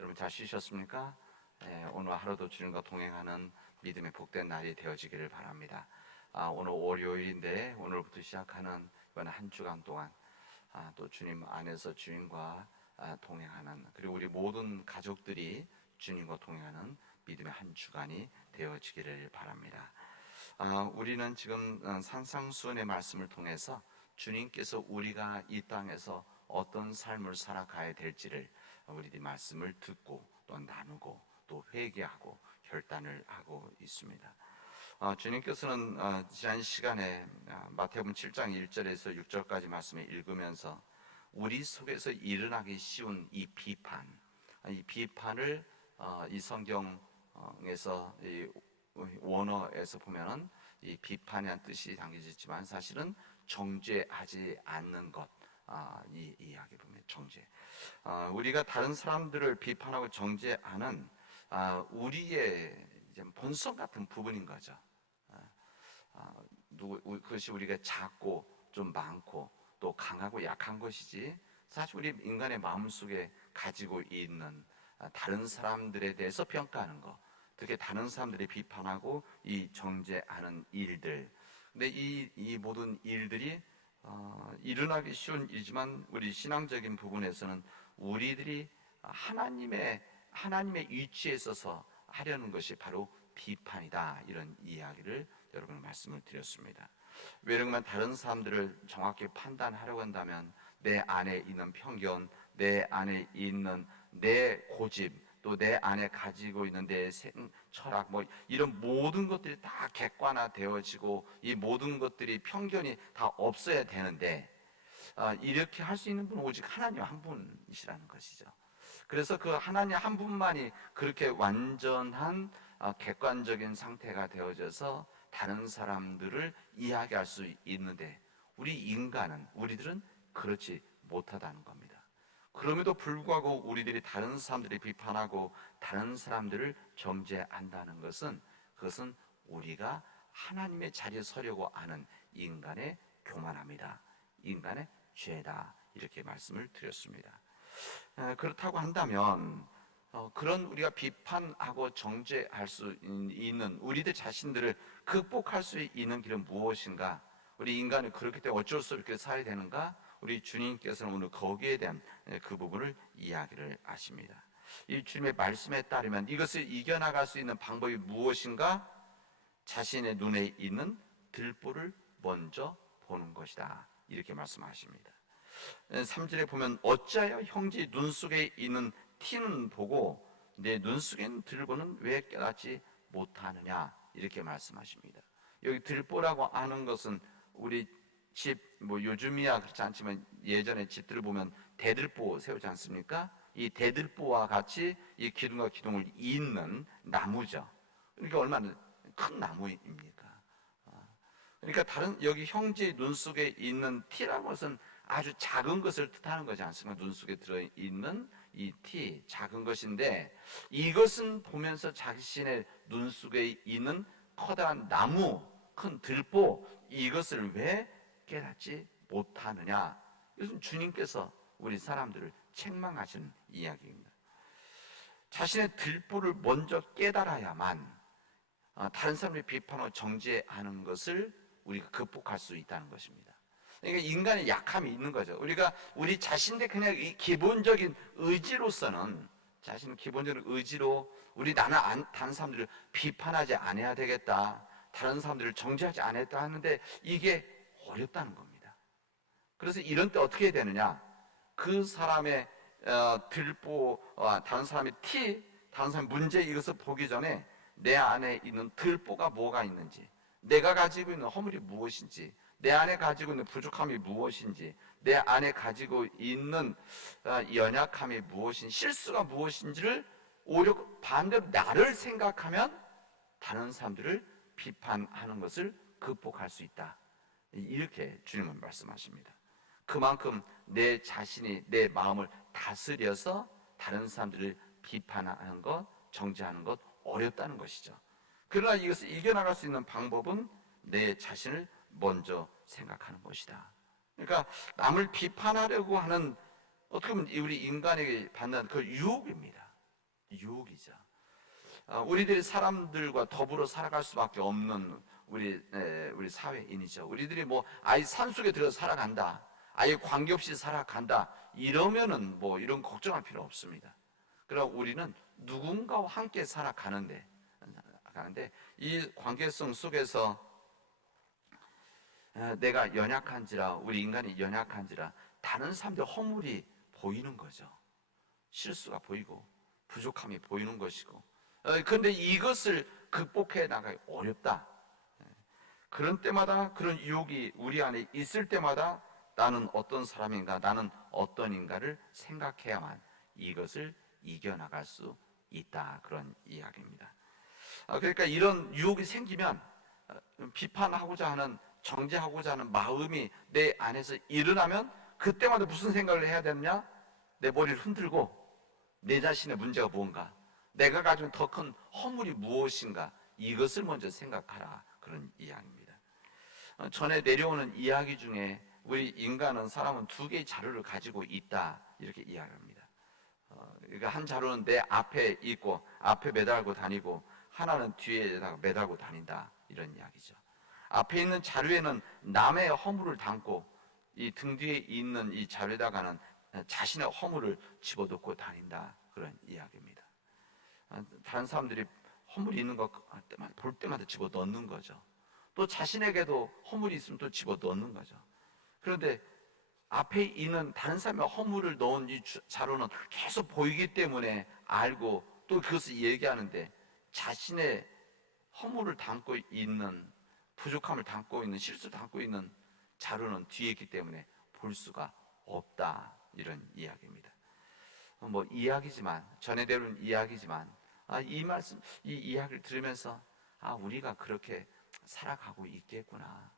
여러분 잘 쉬셨습니까? 오늘 하루도 주님과 동행하는 믿음의 복된 날이 되어지기를 바랍니다. 오늘 월요일인데 오늘부터 시작하는 이번 한 주간 동안 또 주님 안에서 주님과 동행하는, 그리고 우리 모든 가족들이 주님과 동행하는 믿음의 한 주간이 되어지기를 바랍니다. 우리는 지금 산상수훈의 말씀을 통해서 주님께서 우리가 이 땅에서 어떤 삶을 살아가야 될지를 우리들이 말씀을 듣고 또 나누고 또 회개하고 결단을 하고 있습니다. 주님께서는 지난 시간에 마태복음 7장 1절에서 6절까지 말씀을 읽으면서 우리 속에서 일어나기 쉬운 이 비판을 이 성경에서 이 원어에서 보면은 이 비판이란 뜻이 담겨있지만 사실은 정죄하지 않는 것, 이 이야기 보면 정죄. 우리가 다른 사람들을 비판하고 정죄하는 우리의 이제 본성 같은 부분인 거죠. 그것이 우리가 작고 좀 많고 또 강하고 약한 것이지, 사실 우리 인간의 마음속에 가지고 있는 다른 사람들에 대해서 평가하는 것, 특히 다른 사람들이 비판하고 이 정죄하는 일들. 근데 이 모든 일들이 일어나기 쉬운 일이지만 우리 신앙적인 부분에서는 우리들이 하나님의 위치에 있어서 하려는 것이 바로 비판이다, 이런 이야기를 여러분 말씀을 드렸습니다. 왜냐하면 다른 사람들을 정확히 판단하려고 한다면 내 안에 있는 편견, 내 안에 있는 내 고집, 또 내 안에 가지고 있는 내 철학, 이런 모든 것들이 다 객관화되어지고 이 모든 것들이 편견이 다 없어야 되는데, 이렇게 할 수 있는 분은 오직 하나님 한 분이시라는 것이죠. 그래서 그 하나님 한 분만이 그렇게 완전한 객관적인 상태가 되어져서 다른 사람들을 이야기할 수 있는데, 우리들은 그렇지 못하다는 겁니다. 그럼에도 불구하고 우리들이 다른 사람들이 비판하고 다른 사람들을 정죄한다는 것은, 그것은 우리가 하나님의 자리에 서려고 하는 인간의 교만함이다, 인간의 죄다, 이렇게 말씀을 드렸습니다. 그렇다고 한다면 그런 우리가 비판하고 정죄할 수 있는 우리들 자신들을 극복할 수 있는 길은 무엇인가? 우리 인간은 그렇기 때문에 어쩔 수 없게 살아야 되는가? 우리 주님께서는 오늘 거기에 대한 그 부분을 이야기를 하십니다. 이 주님의 말씀에 따르면 이것을 이겨나갈 수 있는 방법이 무엇인가? 자신의 눈에 있는 들보를 먼저 보는 것이다, 이렇게 말씀하십니다. 3절에 보면 어찌하여 형제 눈 속에 있는 티는 보고 내 눈 속에 있는 들보는 왜 깨닫지 못하느냐, 이렇게 말씀하십니다. 여기 들보라고 하는 것은 우리 집, 요즘이야 그렇지 않지만 예전에 집들을 보면 대들보 세우지 않습니까? 이 대들보와 같이 이 기둥과 기둥을 잇는 나무죠. 그러니까 얼마나 큰 나무입니까? 그러니까 여기 형제의 눈 속에 있는 티라는 것은 아주 작은 것을 뜻하는 거지 않습니까? 눈 속에 들어있는 이 티, 작은 것인데, 이것은 보면서 자신의 눈 속에 있는 커다란 나무, 큰 들보, 이것을 왜 깨닫지 못하느냐? 이것은 주님께서 우리 사람들을 책망하시는 이야기입니다. 자신의 들보를 먼저 깨달아야만 다른 사람들이 비판하고 정죄하는 것을 우리가 극복할 수 있다는 것입니다. 그러니까 인간의 약함이 있는 거죠. 우리 자신의 그냥 이 기본적인 의지로서는, 기본적인 의지로 나는 다른 사람들을 비판하지 않아야 되겠다, 다른 사람들을 정죄하지 않았다 하는데 이게 어렵다는 겁니다. 그래서 이런 때 어떻게 해야 되느냐? 그 사람의 들보, 다른 사람의 다른 사람의 문제, 이것을 보기 전에 내 안에 있는 들보가 뭐가 있는지, 내가 가지고 있는 허물이 무엇인지, 내 안에 가지고 있는 부족함이 무엇인지, 내 안에 가지고 있는 연약함이 무엇인지, 실수가 무엇인지를 오히려 반대로 나를 생각하면 다른 사람들을 비판하는 것을 극복할 수 있다, 이렇게 주님은 말씀하십니다. 그만큼 내 자신이 내 마음을 다스려서 다른 사람들을 비판하는 것, 정죄하는 것 어렵다는 것이죠. 그러나 이것을 이겨나갈 수 있는 방법은 내 자신을 먼저 생각하는 것이다. 그러니까 남을 비판하려고 하는, 어떻게 보면 우리 인간에게 받는 그 유혹입니다. 유혹이죠. 우리들이 사람들과 더불어 살아갈 수밖에 없는 우리 사회인이죠. 우리들이 뭐 아예 산속에 들어서 살아간다, 아예 관계없이 살아간다 이러면은 뭐 이런 걱정할 필요 없습니다. 그럼 우리는 누군가와 함께 살아가는데 이 관계성 속에서 내가 연약한지라, 우리 인간이 연약한지라 다른 사람들 허물이 보이는 거죠. 실수가 보이고 부족함이 보이는 것이고, 그런데 이것을 극복해 나가기 어렵다. 그런 때마다, 그런 유혹이 우리 안에 있을 때마다 나는 어떤 사람인가, 나는 어떤 인가를 생각해야만 이것을 이겨나갈 수 있다, 그런 이야기입니다. 그러니까 이런 유혹이 생기면 비판하고자 하는, 정죄하고자 하는 마음이 내 안에서 일어나면 그때마다 무슨 생각을 해야 되느냐? 내 머리를 흔들고 내 자신의 문제가 무엇인가, 내가 가진 더 큰 허물이 무엇인가, 이것을 먼저 생각하라, 그런 이야기입니다. 전에 내려오는 이야기 중에 우리 인간은, 사람은 두 개의 자루를 가지고 있다, 이렇게 이야기합니다. 그러니까 한 자루는 내 앞에 있고 앞에 매달고 다니고, 하나는 뒤에다가 매달고 다닌다, 이런 이야기죠. 앞에 있는 자루에는 남의 허물을 담고, 이 등 뒤에 있는 이 자루에다가는 자신의 허물을 집어넣고 다닌다, 그런 이야기입니다. 다른 사람들이 허물이 있는 거 볼 때마다 집어넣는 거죠. 또 자신에게도 허물이 있으면 또 집어넣는 거죠. 그런데 앞에 있는 다른 사람의 허물을 넣은 이 자루는 계속 보이기 때문에 알고 또 그것을 얘기하는데, 자신의 허물을 담고 있는, 부족함을 담고 있는, 실수를 담고 있는 자루는 뒤에 있기 때문에 볼 수가 없다, 이런 이야기입니다. 뭐 이야기지만, 전에 들은 이야기지만, 이 말씀, 이 이야기를 들으면서 우리가 그렇게 살아가고 있겠구나.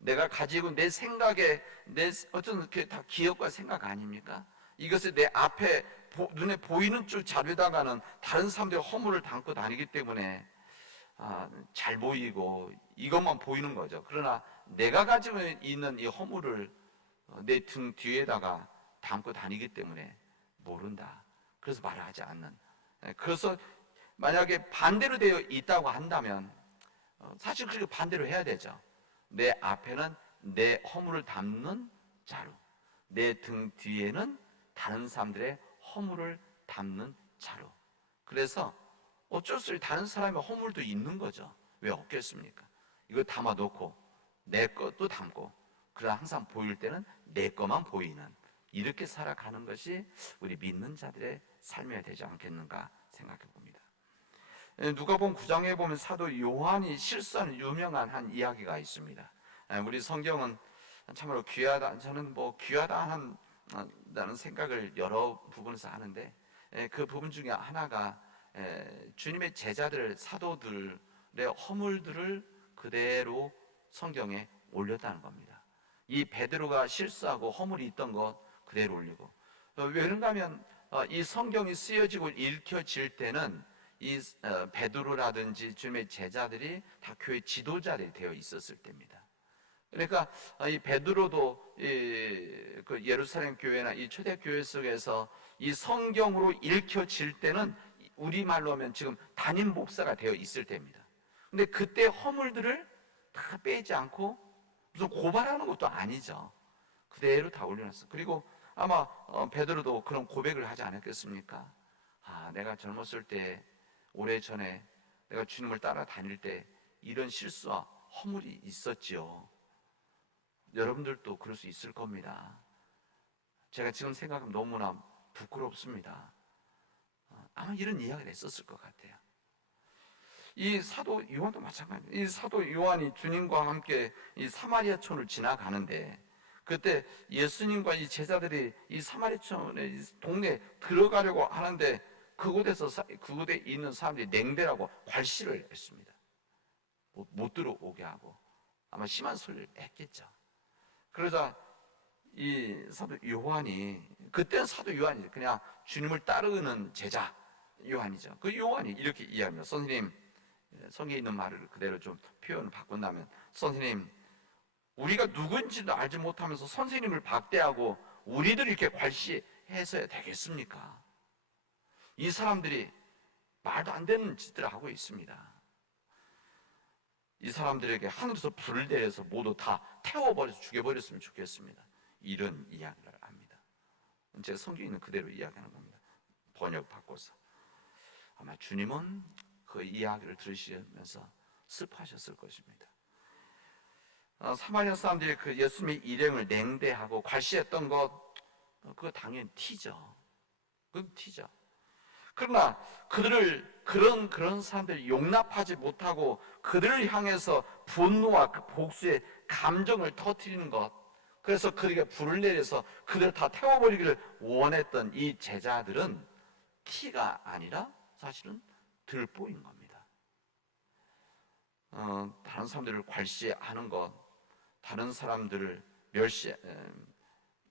내가 가지고 내 생각에, 내 어떤 그 다 기억과 생각 아닙니까? 이것을 내 앞에 눈에 보이는 쪽 자료에다가는 다른 사람들의 허물을 담고 다니기 때문에 잘 보이고 이것만 보이는 거죠. 그러나 내가 가지고 있는 이 허물을 내 등 뒤에다가 담고 다니기 때문에 모른다. 그래서 말하지 않는. 그래서 만약에 반대로 되어 있다고 한다면 사실 그렇게 반대로 해야 되죠. 내 앞에는 내 허물을 담는 자루, 내 등 뒤에는 다른 사람들의 허물을 담는 자루. 그래서 어쩔 수 없이 다른 사람의 허물도 있는 거죠. 왜 없겠습니까? 이거 담아놓고 내 것도 담고, 그러나 항상 보일 때는 내 것만 보이는, 이렇게 살아가는 것이 우리 믿는 자들의 삶이 되지 않겠는가 생각해 봅니다. 누가복음 9장에 보면 사도 요한이 실수하는 유명한 한 이야기가 있습니다. 우리 성경은 참으로 귀하다, 저는 뭐 귀하다 한다는 생각을 여러 부분에서 하는데, 그 부분 중에 하나가 주님의 제자들, 사도들의 허물들을 그대로 성경에 올렸다는 겁니다. 이 베드로가 실수하고 허물이 있던 것 그대로 올리고, 왜 그런가 하면 이 성경이 쓰여지고 읽혀질 때는 이 베드로라든지 주님의 제자들이 다 교회 지도자들이 되어 있었을 때입니다. 그러니까 이 베드로도 그 예루살렘 교회나 이 초대 교회 속에서 이 성경으로 읽혀질 때는 우리말로 하면 지금 담임 목사가 되어 있을 때입니다. 근데 그때 허물들을 다 빼지 않고 무슨 고발하는 것도 아니죠. 그대로 다 올려놨어. 그리고 아마 베드로도 그런 고백을 하지 않았겠습니까? 내가 젊었을 때, 오래전에 내가 주님을 따라다닐 때 이런 실수와 허물이 있었지요. 여러분들도 그럴 수 있을 겁니다. 제가 지금 생각하면 너무나 부끄럽습니다. 아마 이런 이야기를 했었을 것 같아요. 이 사도 요한도 마찬가지입니다. 이 사도 요한이 주님과 함께 이 사마리아촌을 지나가는데, 그때 예수님과 이 제자들이 이 사마리아촌의 동네에 들어가려고 하는데, 그곳에 있는 사람들이 냉대라고 괄시를 했습니다. 못 들어오게 하고, 아마 심한 소리를 했겠죠. 그러자 이 사도 요한이, 그때는 사도 요한이 그냥 주님을 따르는 제자 요한이죠. 그 요한이 이렇게 이야기합니다. 선생님, 성경에 있는 말을 그대로 좀 표현을 바꾼다면, 선생님, 우리가 누군지도 알지 못하면서 선생님을 박대하고 우리들 이렇게 괄시해서야 되겠습니까? 이 사람들이 말도 안 되는 짓들을 하고 있습니다. 이 사람들에게 하늘에서 불을 내려서 모두 다 태워버려서 죽여버렸으면 좋겠습니다. 이런 이야기를 합니다. 제가 성경에 있는 그대로 이야기하는 겁니다. 번역 바꿔서. 아마 주님은 그 이야기를 들으시면서 슬퍼하셨을 것입니다. 사마리아 사람들이 그 예수님의 일행을 냉대하고 괄시했던 것, 그거 당연히 티죠. 그건 티죠. 그러나 그들을 그런 사람들이 용납하지 못하고 그들을 향해서 분노와 그 복수의 감정을 터뜨리는 것, 그래서 그들에게 불을 내려서 그들을 다 태워버리기를 원했던 이 제자들은 티가 아니라 사실은 들보인 겁니다. 다른 사람들을 괄시하는 것, 다른 사람들을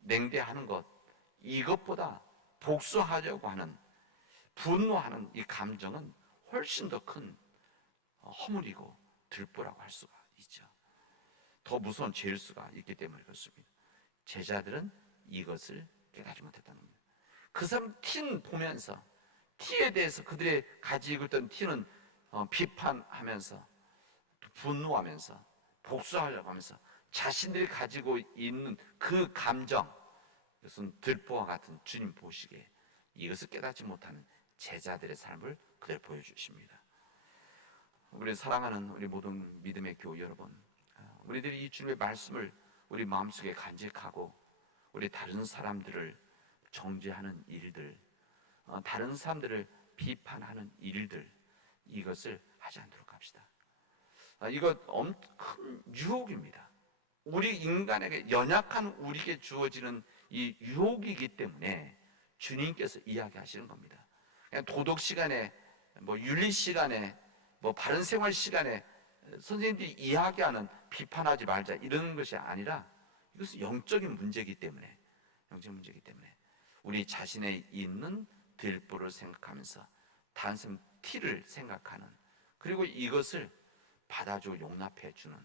냉대하는 것, 이것보다 복수하려고 하는, 분노하는 이 감정은 훨씬 더 큰 허물이고 들보라고 할 수가 있죠. 더 무서운 죄일 수가 있기 때문에 그렇습니다. 제자들은 이것을 깨닫지 못했다는 겁니다. 그 사람 티는 보면서, 티에 대해서 그들의 가지고 있던 티는 비판하면서, 분노하면서, 복수하려고 하면서 자신들이 가지고 있는 그 감정, 이것은 들보와 같은 주님 보시기에 이것을 깨닫지 못하는 제자들의 삶을 그대로 보여주십니다. 우리 사랑하는 우리 모든 믿음의 교우 여러분, 우리들이 이 주님의 말씀을 우리 마음속에 간직하고 우리 다른 사람들을 정죄하는 일들, 다른 사람들을 비판하는 일들, 이것을 하지 않도록 합시다. 이것 큰 유혹입니다. 우리 인간에게, 연약한 우리에게 주어지는 이 유혹이기 때문에 주님께서 이야기하시는 겁니다. 그냥 도덕 시간에, 윤리 시간에, 바른 생활 시간에 선생님들이 이야기하는 비판하지 말자 이런 것이 아니라 이것은 영적인 문제이기 때문에, 우리 자신에 있는 들보를 생각하면서 단순 티를 생각하는, 그리고 이것을 받아주고 용납해주는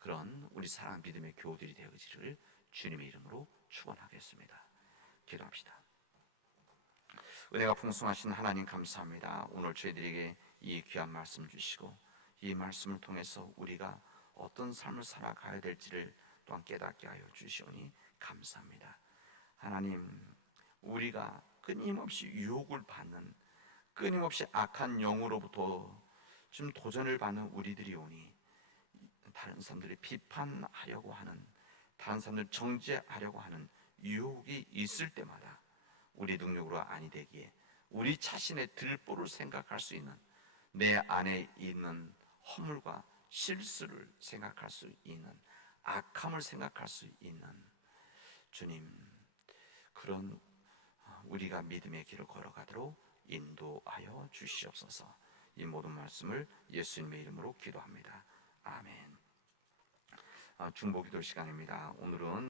그런 우리 사랑 믿음의 교우들이 되어지기를 주님의 이름으로 축원하겠습니다. 기도합시다. 은혜가 풍성하신 하나님 감사합니다. 오늘 저희들에게 이 귀한 말씀 주시고 이 말씀을 통해서 우리가 어떤 삶을 살아가야 될지를 또한 깨닫게 하여 주시오니 감사합니다. 하나님, 우리가 끊임없이 유혹을 받는, 끊임없이 악한 영으로부터 좀 도전을 받는 우리들이 오니, 다른 사람들이 비판하려고 하는, 다른 사람들을 정죄하려고 하는 유혹이 있을 때마다 우리 능력으로 아니 되기에 우리 자신의 들보를 생각할 수 있는, 내 안에 있는 허물과 실수를 생각할 수 있는, 악함을 생각할 수 있는, 주님, 그런 우리가 믿음의 길을 걸어가도록 인도하여 주시옵소서. 이 모든 말씀을 예수님의 이름으로 기도합니다. 아멘. 중보기도 시간입니다. 오늘은